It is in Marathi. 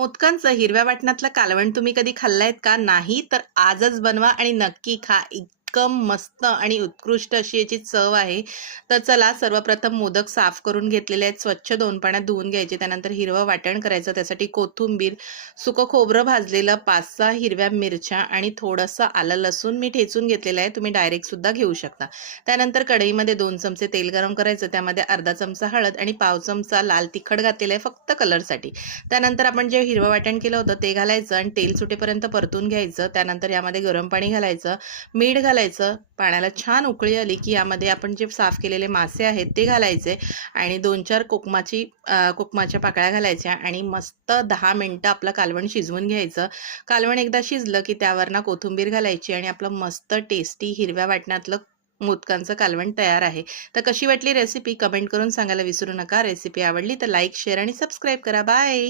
मोदकांचं हिरव्या वाटणातलं कालवण तुम्ही कधी खाल्लंयत का? नाही तर आजच बनवा आणि नक्की खा. इतकं मस्त आणि उत्कृष्ट अशी याची चव आहे. तर चला, सर्वप्रथम मोदक साफ करून घेतलेले आहेत. स्वच्छ 2 पाण्यात धुवून घ्यायचे. त्यानंतर हिरवं वाटण करायचं. त्यासाठी कोथिंबीर, सुकं खोबरं भाजलेलं, 5-6 हिरव्या मिरच्या आणि थोडंसं आलं लसूण मी ठेचून घेतलेलं आहे. तुम्ही डायरेक्ट सुद्धा घेऊ शकता. त्यानंतर कढईमध्ये 2 चमचे तेल गरम करायचं. त्यामध्ये अर्धा चमचा हळद आणि पाव चमचा लाल तिखट घातलेलं आहे फक्त कलरसाठी. त्यानंतर आपण जे हिरवं वाटण केलं होतं ते घालायचं आणि तेल सुटेपर्यंत परतून घ्यायचं. त्यानंतर यामध्ये गरम पाणी घालायचं, मीठ घालायचं. पाण्याला छान उकळी आली की यामध्ये आपण जे साफ केलेले मासे आहेत ते घालायचे आणि 2-4 कोकमाच्या पाकळ्या घालायच्या आणि मस्त 10 मिनिटं आपलं कालवण शिजवून घ्यायचं. कालवण एकदा शिजलं की त्यावर ना कोथिंबीर घालायची आणि आपलं मस्त टेस्टी हिरव्या वाटणातलं मोदकांचं कालवण तयार आहे. तर कशी वाटली रेसिपी कमेंट करून सांगायला विसरू नका. रेसिपी आवडली तर लाईक, शेअर आणि सबस्क्राईब करा. बाय.